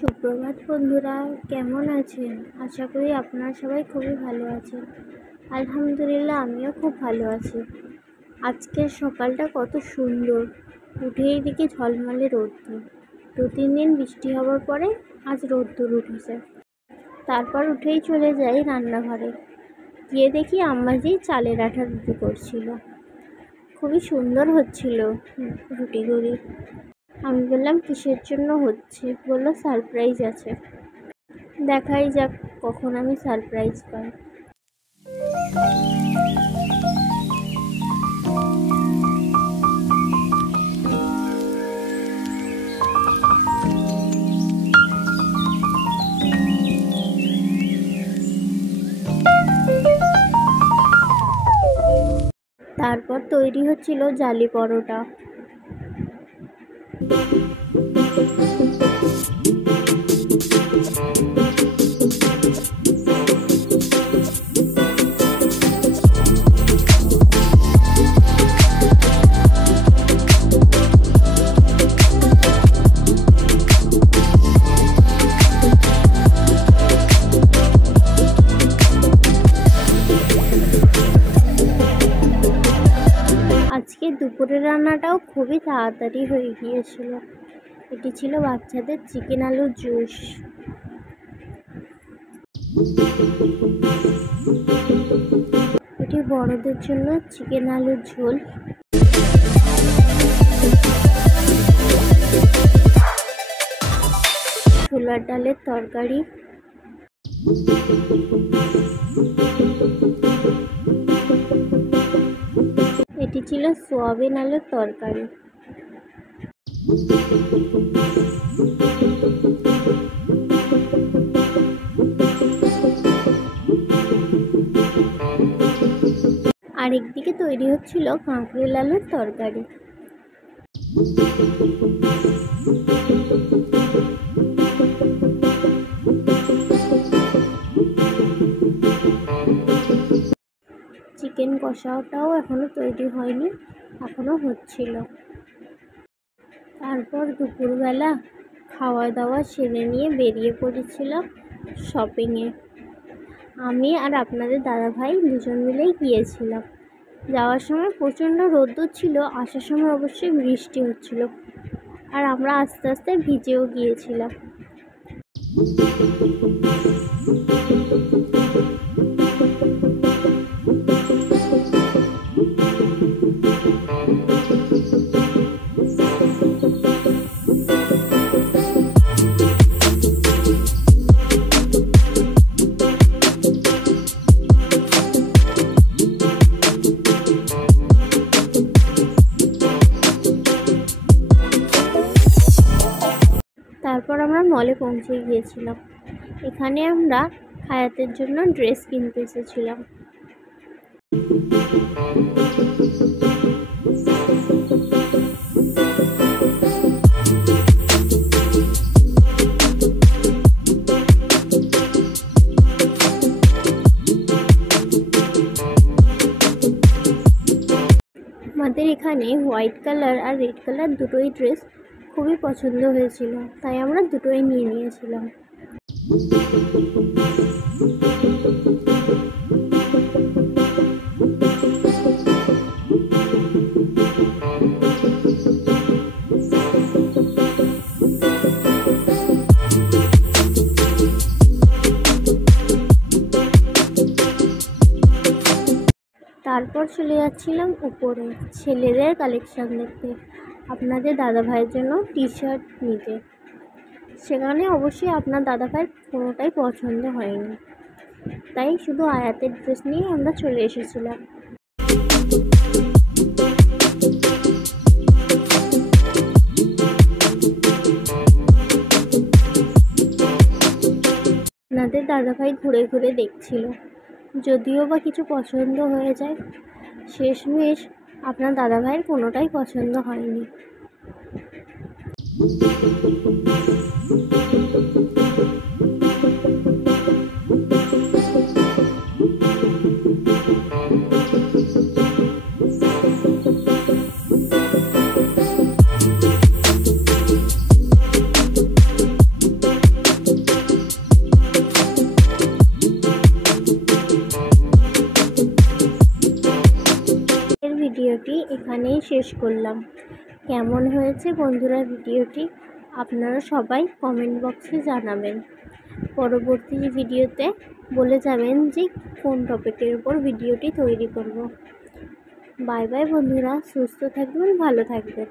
সুপ্রভাত বন্ধুরা, কেমন আছেন? আশা করি আপনারা সবাই খুবই ভালো আছেন। আলহামদুলিল্লাহ, আমিও খুব ভালো আছি। আজকের সকালটা কত সুন্দর, উঠেই দিকে ঝলমলে রোদ্দুর। 2-3 দিন বৃষ্টি হওয়ার পরে আজ রোদ্দুর উঠেছে। তারপর উঠেই চলে যাই রান্নাঘরে, গিয়ে দেখি আম্মাজি চালের আটা রুটি করছিল। খুবই সুন্দর হচ্ছিল রুটিগুলি। আমি বললাম কিসের জন্য হচ্ছে, বললো সারপ্রাইজ আছে। দেখাই যাক কখন আমি সারপ্রাইজ পাই। তারপর তৈরি হচ্ছিল জালি পরোটা। আজকে দুপুরের রান্নাটাও খুবই তাড়াতাড়ি হয়ে গিয়েছিল। এটি ছিল বাচ্চাদের চিকেন আলুর জুস। এটি বড়দের জন্য চিকেন আলুর ঝোল। ছোলার ডালের তরকারি। এটি ছিল সোয়াবিন আলুর তরকারি। আরেকদিকে তৈরি হচ্ছিল কাঁকরোল আলুর তরকারি। চিকেন কষাটাও এখনো তৈরি হয়নি, এখনো হচ্ছিল। তারপর দুপুরবেলা খাওয়া দাওয়া সেরে নিয়ে বেরিয়ে পড়েছিলাম শপিংয়ে। আমি আর আপনাদের দাদাভাই দুজন মিলেই গিয়েছিলাম। যাওয়ার সময় প্রচণ্ড রোদ্দুর ছিল, আসার সময় অবশ্যই বৃষ্টি হচ্ছিল, আর আমরা আস্তে আস্তে ভিজেও গিয়েছিলাম। তারপর আমরা মলে পৌঁছে গিয়েছিলাম। এখানে আমরা হায়াতের জন্য ড্রেস কিনতে এসেছিলাম। আমাদের এখানে হোয়াইট কালার আর রেড কালার দুটোই ড্রেস খুবই পছন্দ হয়েছিল, তাই আমরা দুটোই নিয়ে নিয়েছিলাম। তারপর চলে যাচ্ছিলাম উপরে ছেলেদের কালেকশন দেখতে, আপনাদের দাদাভাইয়ের জন্য টি শার্ট নিতে। সেখানে অবশ্যই আপনার দাদাভাইয়ের কোনোটাই পছন্দ হয়নি, তাই শুধু আয়াতের ড্রেস নিয়ে আমরা চলে এসেছিলাম। আপনাদের দাদাভাই ঘুরে ঘুরে দেখছিল, যদিও বা কিছু পছন্দ হয়ে যায়। শেষমেশ আপনার দাদাভাইয়ের কোনোটাই পছন্দ হয়নি। ভিডিওটি এখানেই শেষ করলাম। কেমন হয়েছে বন্ধুরা ভিডিওটি আপনারা সবাই কমেন্ট বক্সে জানাবেন। পরবর্তী ভিডিওতে বলে যাবেন যে কোন টপিকের উপর ভিডিওটি তৈরি করব। বাই বাই বন্ধুরা, সুস্থ থাকবেন, ভালো থাকবেন।